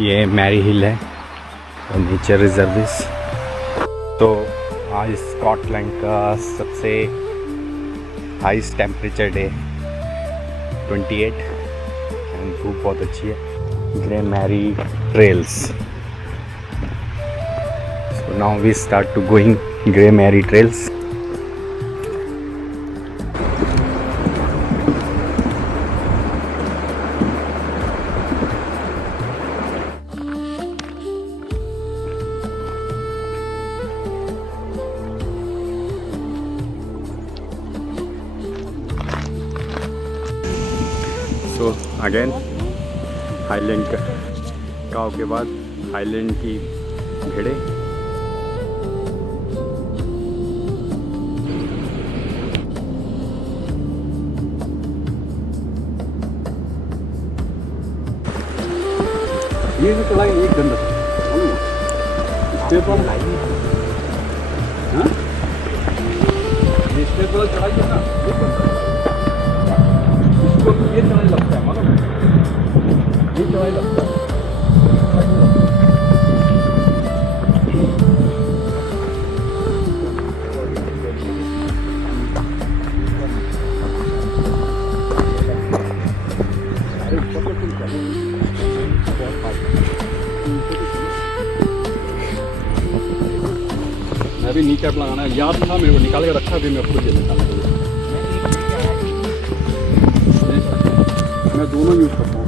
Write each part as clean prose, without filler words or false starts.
ये मैरी हिल है और नेचर रिजर्विस। तो आज स्कॉटलैंड का सबसे हाईएस्ट टेम्परेचर डे 28 एंड धूप बहुत अच्छी है। Grey Mare's trails. So now we start to going Grey Mare's trails. तो अगेन हाईलैंड का गाँव के बाद हाईलैंड की भेड़ें। ये जो चलाई एक गंदा स्टेप वाला हाँ ये स्टेप वाला चढ़ाई है ना इसको ये चढ़ाई लगता है मालूम ये चढ़ाई लगता है। मैं भी नी कैप लगाना है, याद था मेरे को, निकाल के रखा भी मैं खुद ये निकालने के लिए। मैं दोनों यूज़ करता हूँ।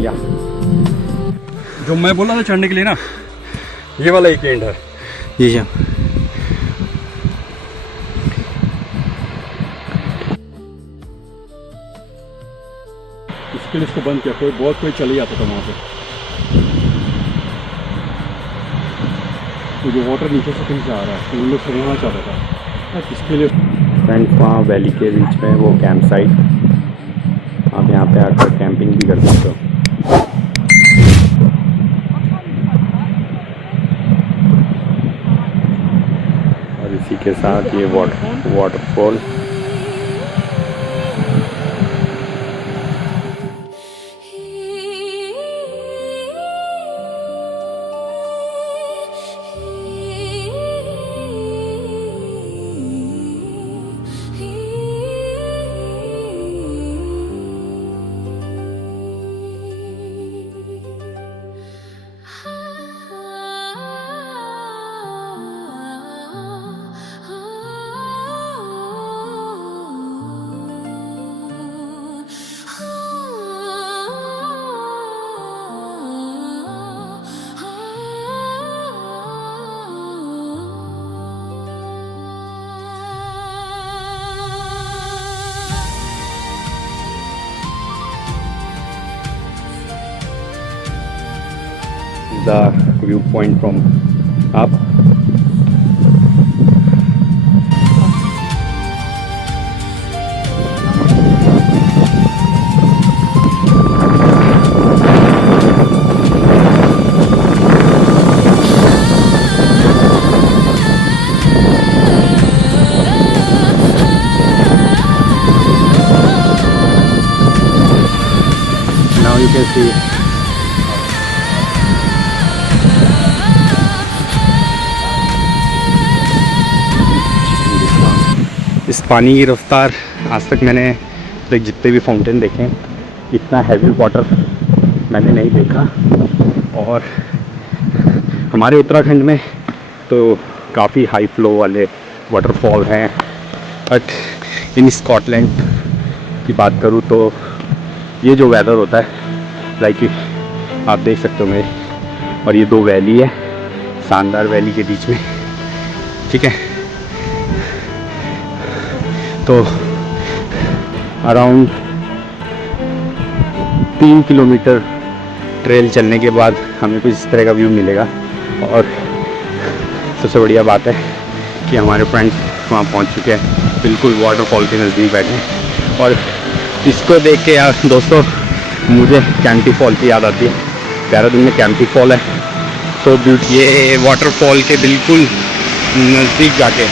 या जो मैं बोला था चढ़ने के लिए ना, ये वाला एक एंड है। जी जी इसके लिए इसको बंद किया, कोई चले जाता था वहाँ पे। तो जो वाटर नीचे से कहीं से आ रहा है तो उन लोग से वहाँ चाहता था इसके लिए। फ्रेंड्स वहाँ वैली के बीच में वो कैंप साइट, आप यहाँ पे आकर कैंपिंग भी कर सकते हो। और इसी के साथ ये waterfall. The viewpoint from up. Now you can see इस पानी की रफ्तार आज तक मैंने जितने भी फाउंटेन देखे हैं इतना हैवी वाटर मैंने नहीं देखा। और हमारे उत्तराखंड में तो काफ़ी हाई फ्लो वाले वाटरफॉल हैं, बट इन स्कॉटलैंड की बात करूँ तो ये जो वेदर होता है लाइक आप देख सकते हो मेरे, और ये दो वैली है शानदार वैली के बीच में, ठीक है। तो अराउंड 3 किलोमीटर ट्रेल चलने के बाद हमें कुछ इस तरह का व्यू मिलेगा। और सबसे बढ़िया बात है कि हमारे फ्रेंड्स वहाँ पहुँच चुके हैं, बिल्कुल वाटरफॉल के नज़दीक बैठे हैं। और इसको देख के यार दोस्तों मुझे कैंटी फॉल की याद आती है। देहरादून में कैंपटी फॉल है, तो ब्यूटी ये वाटरफॉल के बिल्कुल नज़दीक जाके,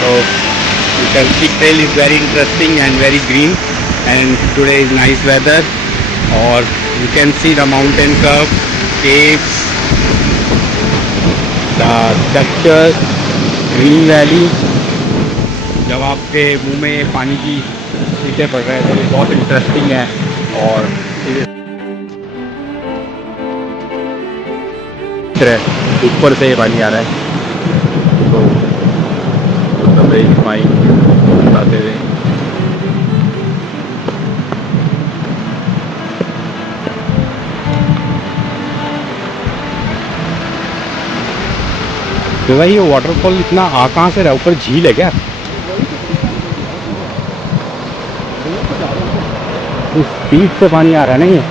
तो Kempty trail is very interesting and very green and today is nice weather और you can see the mountain curve, caves, the texture, green valley. जब आपके मुंह में पानी की छींटे पड़ रहे हैं तो ये बहुत इंटरेस्टिंग है। और ऊपर से पानी आ रहा है, तो माई बताते हुए तो भाई ये वाटरफॉल इतना आ कहाँ से रहा है? ऊपर झील है क्या? इस स्पीड से पानी आ रहा है ना ये।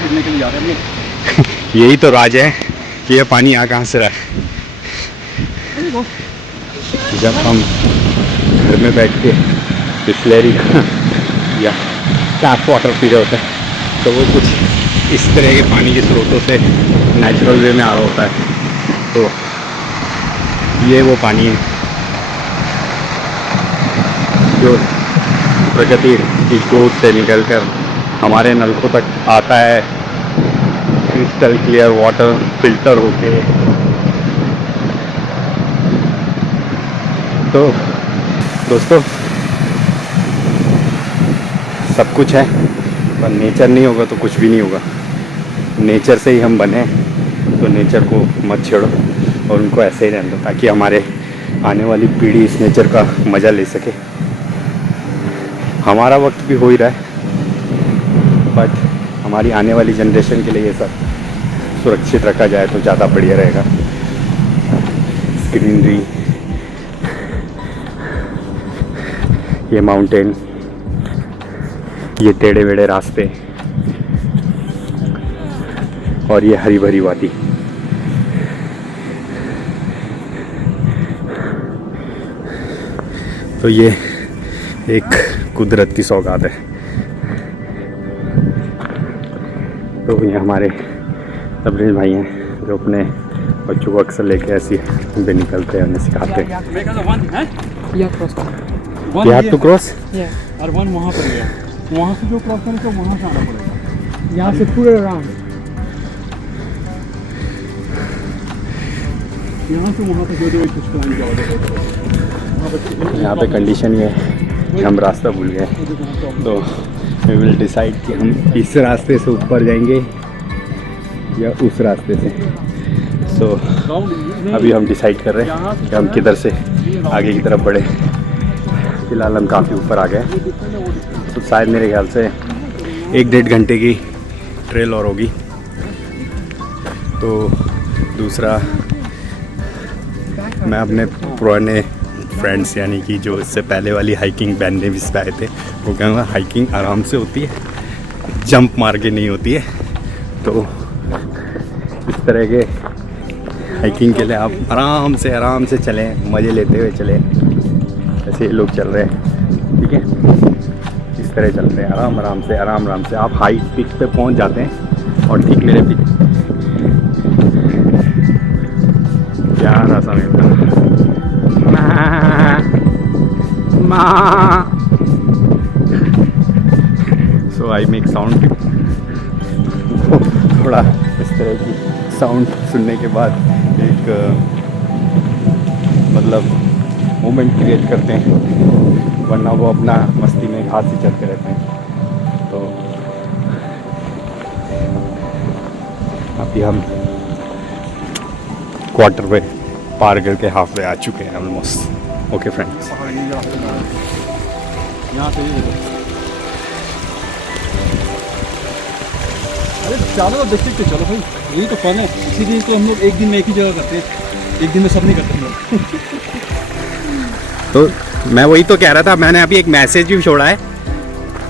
खेलने के लिए जा रहे हैं। यही तो राज है कि ये पानी आ कहाँ से रहा है। जब हम घर में बैठ के बिस्लेरी या टैप वाटर पी रहे होते हैं तो वो कुछ इस तरह के पानी के स्रोतों से नेचुरल वे में आ रहा होता है, तो ये वो पानी है जो प्रकृति की गोद से निकल कर हमारे नलकों तक आता है, क्रिस्टल क्लियर वाटर फिल्टर होके। तो दोस्तों सब कुछ है, पर नेचर नहीं होगा तो कुछ भी नहीं होगा। नेचर से ही हम बने, तो नेचर को मत छेड़ो और उनको ऐसे ही रहने दो ताकि हमारे आने वाली पीढ़ी इस नेचर का मज़ा ले सके। हमारा वक्त भी हो ही रहा है, बट हमारी आने वाली जनरेशन के लिए ये सब सुरक्षित रखा जाए तो ज़्यादा बढ़िया रहेगा। ग्रीनरी, ये माउंटेन, ये टेढ़े मेढ़े रास्ते और ये हरी भरी वादी, तो ये एक कुदरत की सौगात है। तो ये हमारे तबरेज़ भाई हैं जो अपने बच्चों को अक्सर लेके ऐसी भी निकलते हैं, उन्हें सिखाते हैं। You have to cross? और वन वहाँ पर गया, वहाँ से जो क्रॉस करें तो वहाँ से आना पड़ेगा, यहाँ से पूरे राउंड, यहाँ से वहाँ तक जो कुछ प्लान किया। यहाँ पे कंडीशन ये है कि हम रास्ता भूल गए, तो वी विल डिसाइड कि हम इस रास्ते से ऊपर जाएंगे या उस रास्ते से। सो अभी हम डिसाइड कर रहे हैं कि हम किधर से आगे की तरफ बढ़े। फ़िलहाल हम काफ़ी ऊपर आ गए, तो शायद मेरे ख्याल से 1-1.5 घंटे की ट्रेल और होगी। तो दूसरा, मैं अपने पुराने फ्रेंड्स यानी कि जो इससे पहले वाली हाइकिंग बैन ने भी आए थे, वो कहूँगा हाइकिंग आराम से होती है, जंप मार के नहीं होती है। तो इस तरह के हाइकिंग के लिए आप आराम से चलें, मज़े लेते हुए चलें, ऐसे ये लोग चल रहे हैं, ठीक है। इस तरह चल रहे हैं आराम से आप हाई पिक पे पहुंच जाते हैं। और ठीक मेरे पीछे प्यारा सा सो आई मेक साउंड। थोड़ा इस तरह की साउंड सुनने के बाद एक मतलब मोमेंट क्रिएट करते हैं, वरना वो अपना मस्ती में घास ही चलते रहते हैं। तो अभी हम क्वार्टर वे पार करके हाफ वे आ चुके हैं ऑलमोस्ट। ओके फ्रेंड्स, यहाँ से ही अरे चलो तो देखते चलो भाई, यही तो फन है, इसीलिए तो हम लोग एक दिन में एक ही जगह करते हैं, एक दिन में सब नहीं करते हम लोग। तो मैं वही तो कह रहा था, मैंने अभी एक मैसेज भी छोड़ा है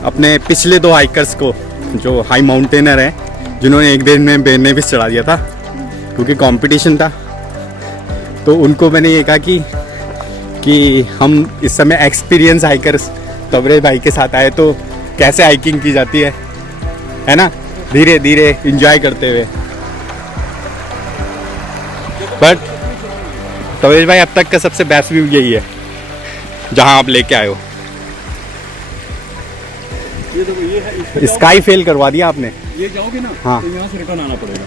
अपने पिछले 2 हाइकर्स को जो हाई माउंटेनर हैं, जिन्होंने एक दिन में बेरने भी चढ़ा दिया था क्योंकि कंपटीशन था। तो उनको मैंने ये कहा कि हम इस समय एक्सपीरियंस हाइकर्स तबरेज भाई के साथ आए तो कैसे हाइकिंग की जाती है ना, धीरे धीरे एंजॉय करते हुए। बट तबरेज भाई अब तक का सबसे बेस्ट व्यू यही है जहां आप लेके आए हो। ये देखो ये है, स्काई फेल करवा दिया आपने। ये जाओगे ना हाँ। तो यहाँ से रिटर्न आना पड़ेगा।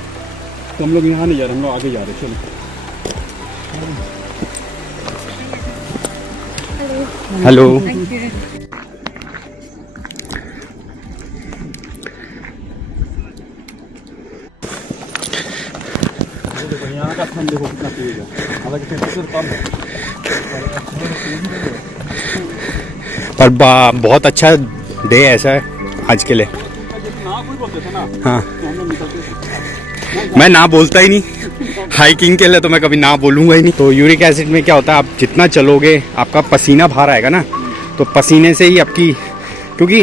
तो हम लोग यहाँ नहीं जा रहे, हम लोग आगे जा रहे हैं। चलो हेलो। देखो यहाँ का ठंड देखो कितना तेज है, हालांकि टेम्परेचर कम है पर बहुत अच्छा डे ऐसा है आज के लिए। ना कोई बोलते थे ना, हाँ, तो हम लोग निकलते थे। मैं ना बोलता ही नहीं हाइकिंग के लिए, तो मैं कभी ना बोलूँगा ही नहीं। तो यूरिक एसिड में क्या होता है, आप जितना चलोगे आपका पसीना बाहर आएगा ना, तो पसीने से ही आपकी, क्योंकि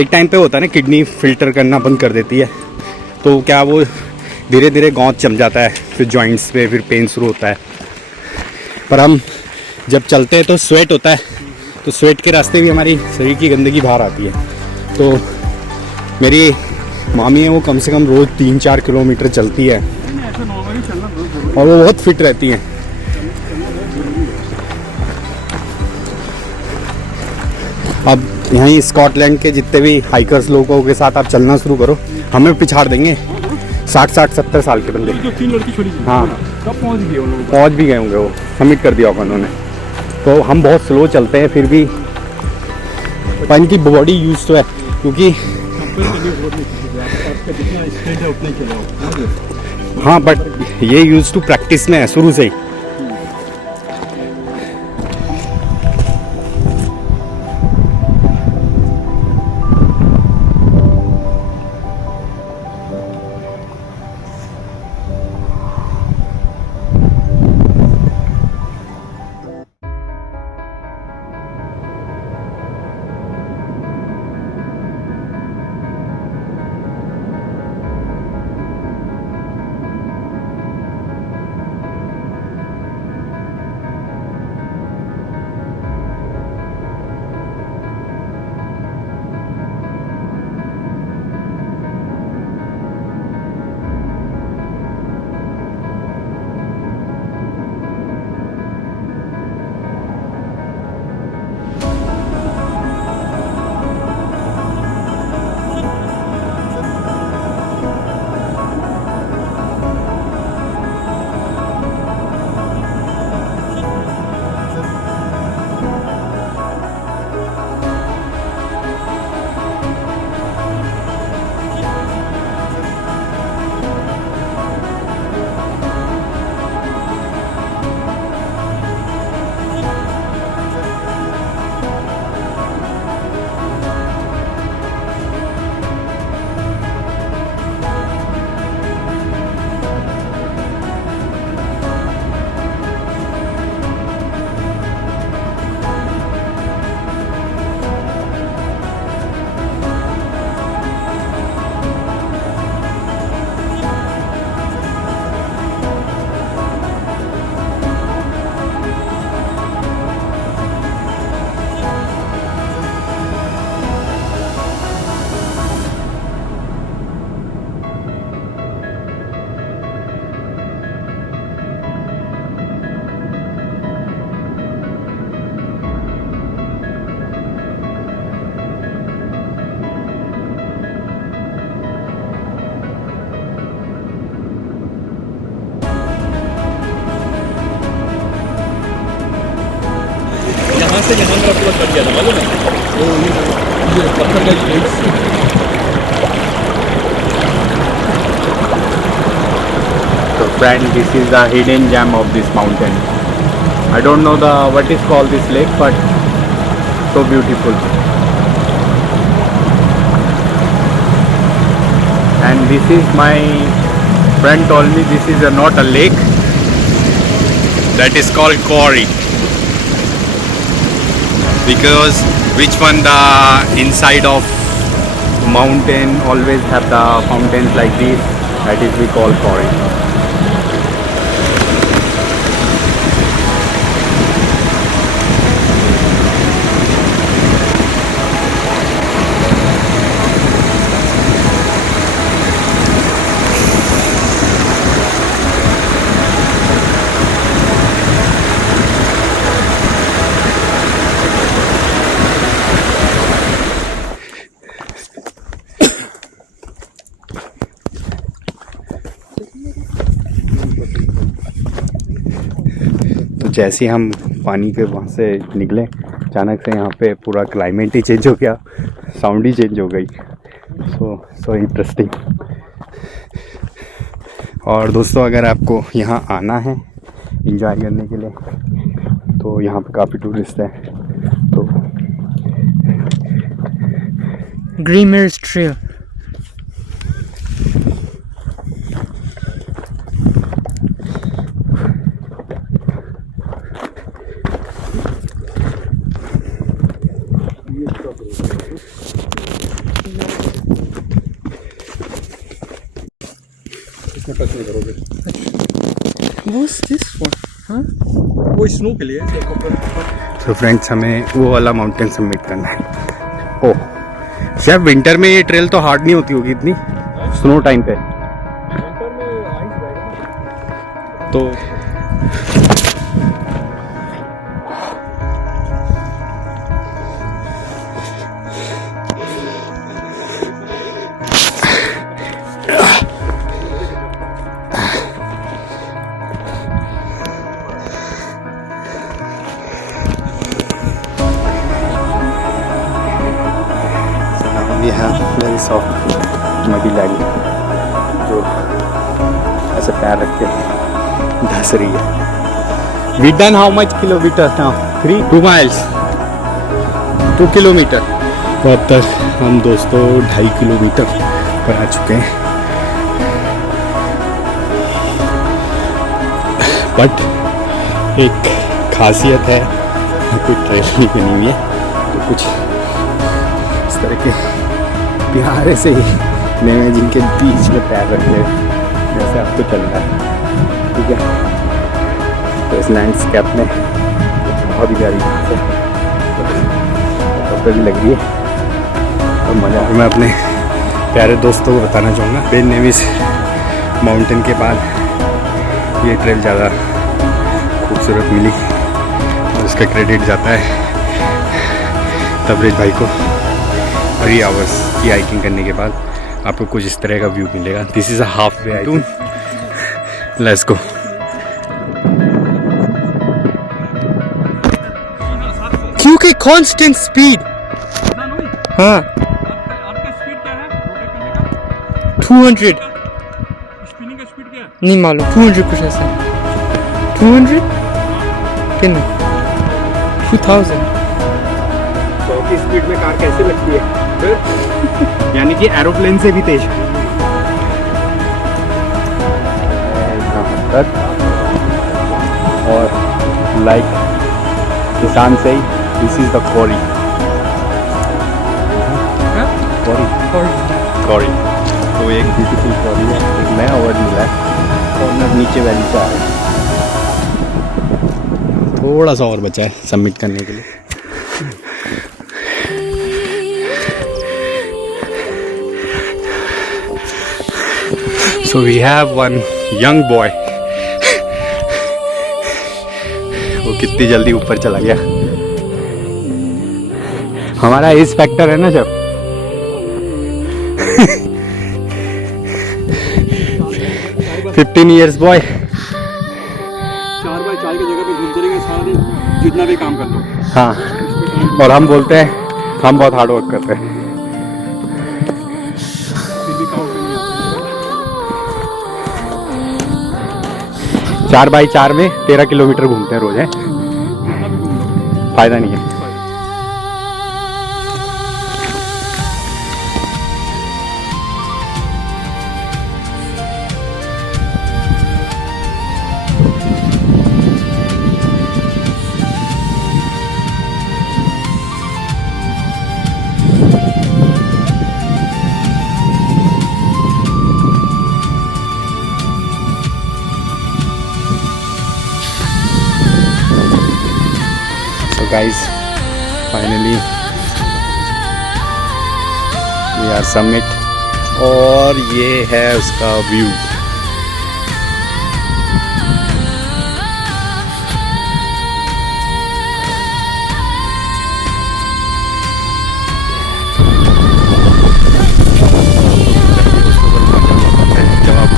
एक टाइम पे होता है ना किडनी फिल्टर करना बंद कर देती है, तो क्या वो धीरे धीरे गौंत जम जाता है, फिर जॉइंट्स पे फिर पेन शुरू होता है। पर हम जब चलते हैं तो स्वेट होता है, तो स्वेट के रास्ते भी हमारी शरीर की गंदगी बाहर आती है। तो मेरी मामी है, वो कम से कम रोज़ 3-4 किलोमीटर चलती है ऐसे नॉर्मली चलना बहुत जरूरी और वो बहुत फिट रहती हैं। अब यहीं स्कॉटलैंड के जितने भी हाइकर्स लोगों के साथ आप चलना शुरू करो, हमें पिछाड़ देंगे 60-70 साल के बंदे। जो 3 लड़की छोड़ी थी, हाँ, कब पहुँच गए वो लोग? पहुँच भी गए होंगे, वो सबमिट कर दिया होगा उन्होंने। तो हम बहुत स्लो चलते हैं फिर भी, पर इनकी बॉडी यूज तो है, क्योंकि जितना स्पीड है उतना ही चलाओ। हाँ, बट ये यूज टू प्रैक्टिस में है शुरू से ही। से यहाँ मेरा पूरा कट गया था, मालूम है? तो ये पत्थर का So friend, this is the hidden gem of this mountain. I don't know the what is called this lake, but so beautiful. And this is, my friend told me, this is not a lake, that is called quarry, because which one, the inside of mountain always have the fountains like this, that is we call quarry. जैसे हम पानी के वहाँ से निकले अचानक से यहाँ पे पूरा क्लाइमेट ही चेंज हो गया, साउंड ही चेंज हो गई। So interesting. और दोस्तों अगर आपको यहाँ आना है एंजॉय करने के लिए तो यहाँ पे काफ़ी टूरिस्ट हैं। तो Greenmer's Trail. इसमें टच नहीं करोगे। What's this for? Huh? वो स्नो के लिए है। तो फ्रेंड्स हमें वो वाला माउंटेन सबमिट करना है। ओह यार विंटर में ये ट्रेल तो हार्ड नहीं होती होगी इतनी, स्नो टाइम पे तो we have very soft muddy land जो ऐसे पैर रख के धस रही है। We done how much kilometers now? 2 miles 2 kilometre. तो अब तक हम दोस्तों 2.5 किलोमीटर पर आ चुके हैं। बट एक खासियत है, कोई ट्रेल नहीं बनी हुई है तो कुछ इस तरह के प्यारे से ही नए जिनके बीच में पैर रखते हैं जैसे आपको चल रहा है, ठीक है। तो इस लैंडस्केप में बहुत ही प्यारी घास है, तो भी लग रही है तो मज़ा। मैं अपने प्यारे दोस्तों को बताना चाहूँगा बेन नेविस माउंटेन के बाद ये ट्रेल ज़्यादा खूबसूरत मिली और इसका क्रेडिट जाता है तबरेज भाई को। 3 आवर्स की हाइकिंग करने के बाद आपको कुछ इस तरह का व्यू मिलेगा। This is a half way hiking. Let's go. क्योंकि कांस्टेंट स्पीड। हाँ आपका स्पीड क्या है रोटेट करने का? 200 स्पिनिंग का स्पीड क्या है? नहीं मालूम, 200 कुछ ऐसा। 200 कितना? 2000। 100 की स्पीड में कार कैसे लगती है फिर? यानी कि एरोप्लेन से भी तेज। और लाइक किसान से this is the Carry. Carry तो एक ब्यूटीफुल कॉरी है, एक नया अवार्ड मिला है और नीचे वैली से आ रहा है। थोड़ा सा और बचा है सबमिट करने के लिए। So we have one young boy. वो कितनी जल्दी ऊपर चला गया। हमारा एज फैक्टर है ना जब 15 years boy। 4x4 की जगह पे घूमते रहेंगे सारा दिन, जितना भी काम कर लो। हाँ और हम बोलते हैं हम बहुत हार्ड वर्क करते हैं। फिर भी काम करनी आती है। 4x4 में 13 किलोमीटर घूमते हैं रोज है, फायदा नहीं है। Guys, finally we are summit और ये है उसका व्यू। जब आप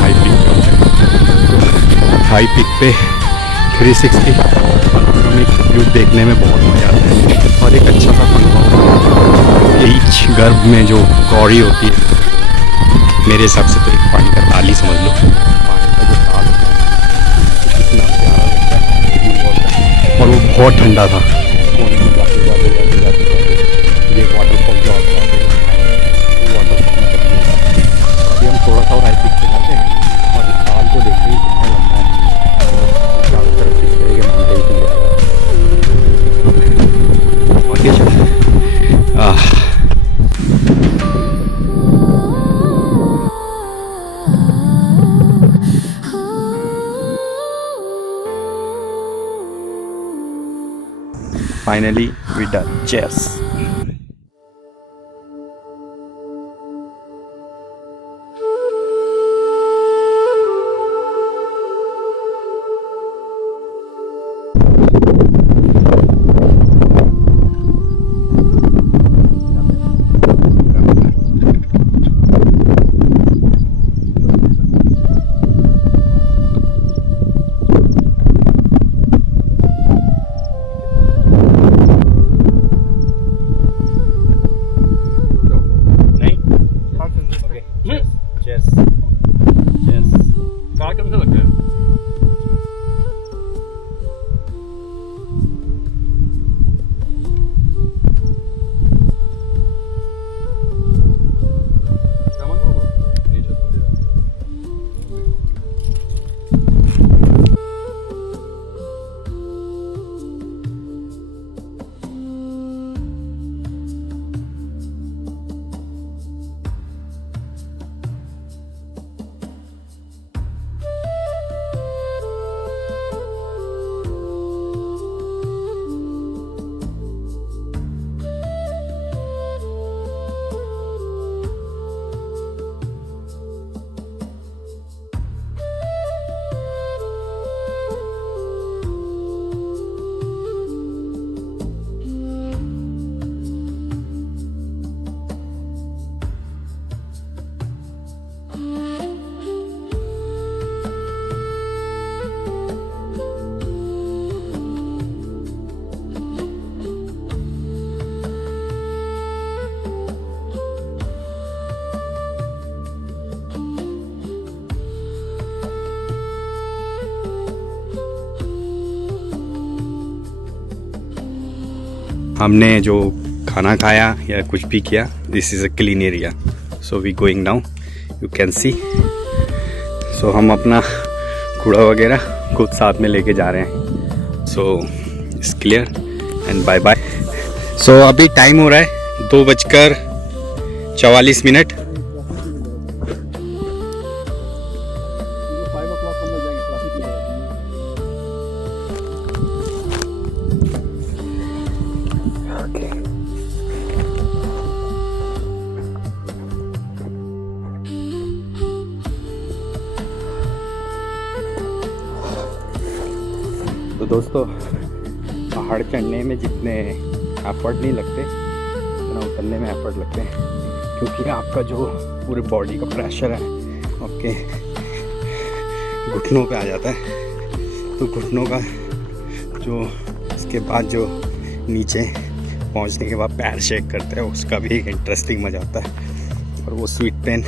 हाई पिक पे 360 व्यू देखने में बहुत मज़ा आता है। और एक अच्छा सा अनुभव, ईच गर्भ में जो कौड़ी होती है, मेरे हिसाब से तो एक पानी का ताल ही समझ लो। पानी का जो ताल होता है कितना प्यारा लगता है, और वो बहुत ठंडा था। ये वाटरफॉल जो आता है, वाटरफॉल में अभी हम थोड़ा सा और हाई पिक पे जाते हैं और इस ताल को देखते ही कितना लगता है। चारों तरफ इस तरह के माउंटेन बहुत ही अच्छा। Finally, we done. Cheers. Cheers. Cheers. Car कौन सा लगता है? हमने जो खाना खाया या कुछ भी किया, this is a clean area, so we going now, you can see. So हम अपना कूड़ा वगैरह खुद साथ में लेके जा रहे हैं। So it's clear and bye bye. So अभी टाइम हो रहा है 2:44। तो दोस्तों, पहाड़ चढ़ने में जितने एफर्ट नहीं लगते उतना उतरने में एफर्ट लगते हैं, क्योंकि आपका जो पूरे बॉडी का प्रेशर है आपके घुटनों पे आ जाता है। तो घुटनों का जो इसके बाद जो नीचे पहुंचने के बाद पैर शेक करते हैं, उसका भी एक इंटरेस्टिंग मजा आता है। और वो स्वीट पेन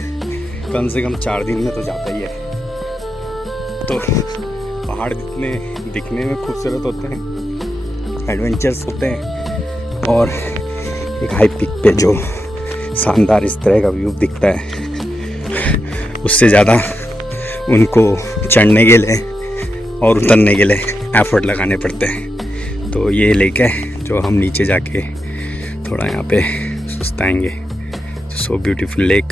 कम से कम 4 दिन में तो जाता ही है। तो पहाड़ जितने दिखने में खूबसूरत होते हैं, एडवेंचर्स होते हैं, और एक हाई पिक पे जो शानदार इस तरह का व्यू दिखता है, उससे ज़्यादा उनको चढ़ने के लिए और उतरने के लिए एफर्ट लगाने पड़ते हैं। तो ये लेक है जो हम नीचे जाके थोड़ा यहाँ पे सुस्ताएंगे। So beautiful lake.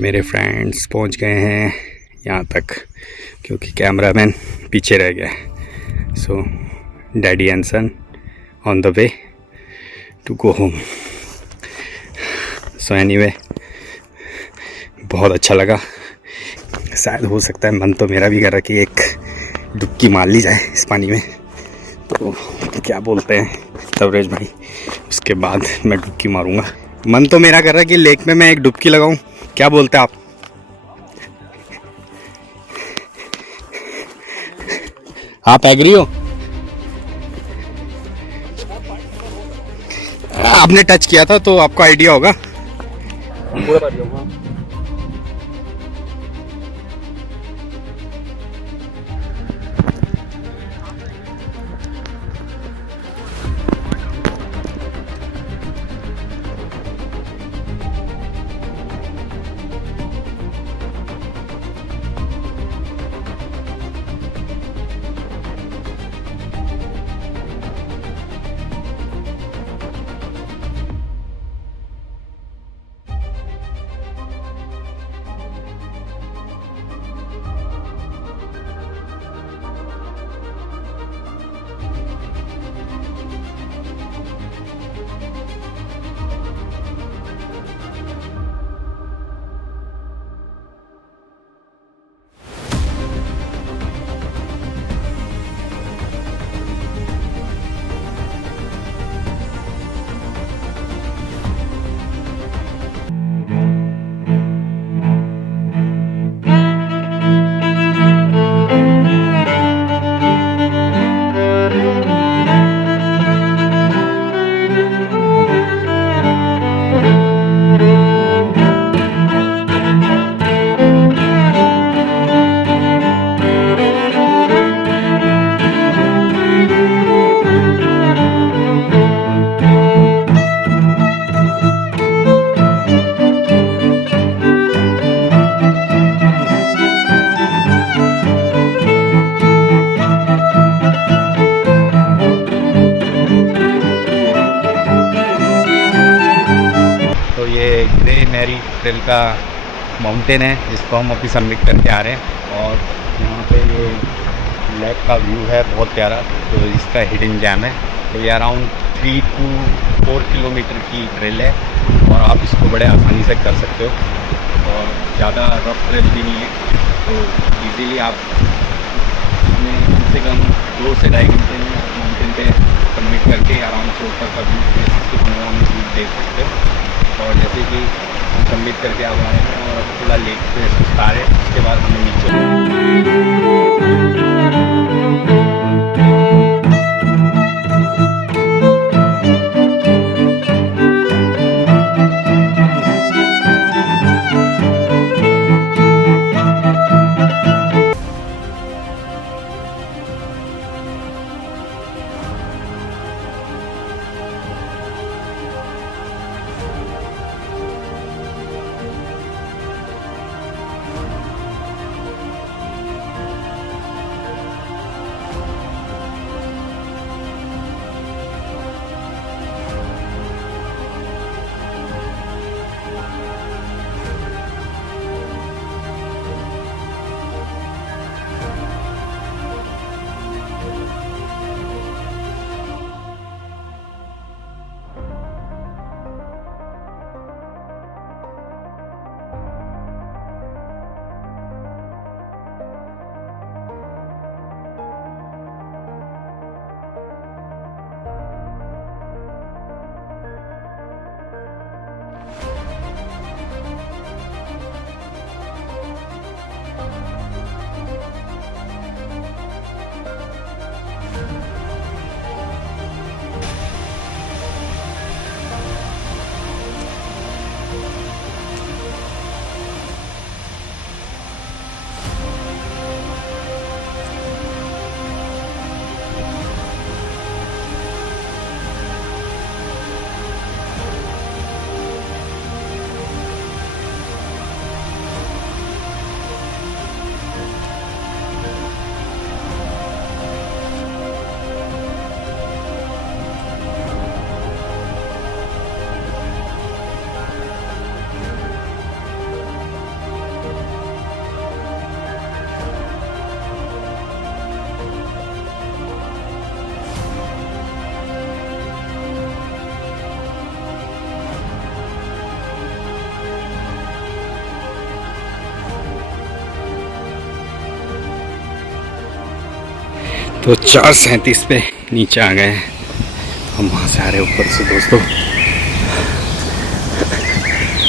मेरे फ्रेंड्स पहुँच गए हैं यहाँ तक, क्योंकि कैमरामैन पीछे रह गया है। So daddy and son on the way to go home. So anyway, बहुत अच्छा लगा। शायद हो सकता है मन तो मेरा भी कर रहा कि एक डुबकी मार ली जाए इस पानी में। तो क्या बोलते हैं तवरेज भाई, उसके बाद मैं डुबकी मारूंगा। मन तो मेरा कर रहा है कि लेक में मैं एक डुबकी लगाऊं। क्या बोलते हैं आप? आप एग्री हो? आपने टच किया था तो आपको आइडिया होगा। पूरा बात जाऊंगा। मैरी ट्रेल का माउंटेन है जिसको हम अभी सबमिट करके आ रहे हैं। और यहाँ पे ये लेक का व्यू है बहुत प्यारा, तो इसका हिडन जैम है। तो ये अराउंड 3 to 4 किलोमीटर की ट्रेल है और आप इसको बड़े आसानी से कर सकते हो और ज़्यादा रफ ट्रेल भी नहीं है, तो इजीली आप इसमें कम से कम 2 से 2.5 घंटे में माउंटेन पे सबमिट करके आराम से ऊपर का व्यू देख सकते हो। और जैसे कि हम सबमिट करके आ रहे हैं और पूरा लेक पे सुस्ता रहे, उसके बाद हमें नीचे तो 4:37 पे नीचे आ गए हैं। हम वहाँ से आ रहे हैं ऊपर से दोस्तों,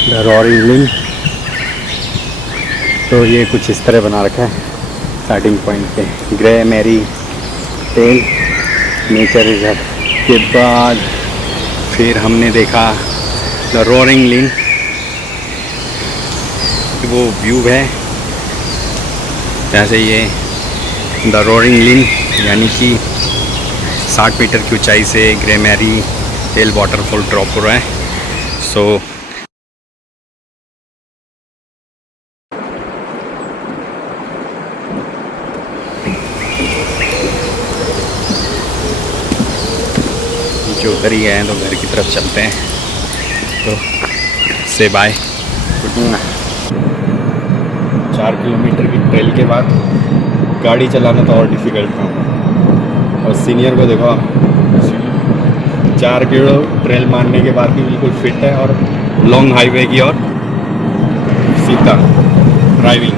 द रॉरिंग लिंक। तो ये कुछ इस तरह बना रखा है स्टार्टिंग पॉइंट पे, Grey Mare's Tail nature reserve के बाद फिर हमने देखा द रोरिंग लिन, वो व्यू है जैसे ये द रोरिंग लिन यानी कि 60 मीटर की ऊंचाई से Grey Mare's Tail waterfall drop हो रहा है। सो नीचे उतर ही गए हैं तो घर की तरफ चलते हैं। तो से बाय, गुड नाइट। 4 किलोमीटर की ट्रेल के बाद गाड़ी चलाना तो और डिफ़िकल्ट काम है। और सीनियर को देखो, 4 किलो ट्रेल मारने के बाद भी बिल्कुल फिट है और लॉन्ग हाईवे की और सीधा ड्राइविंग।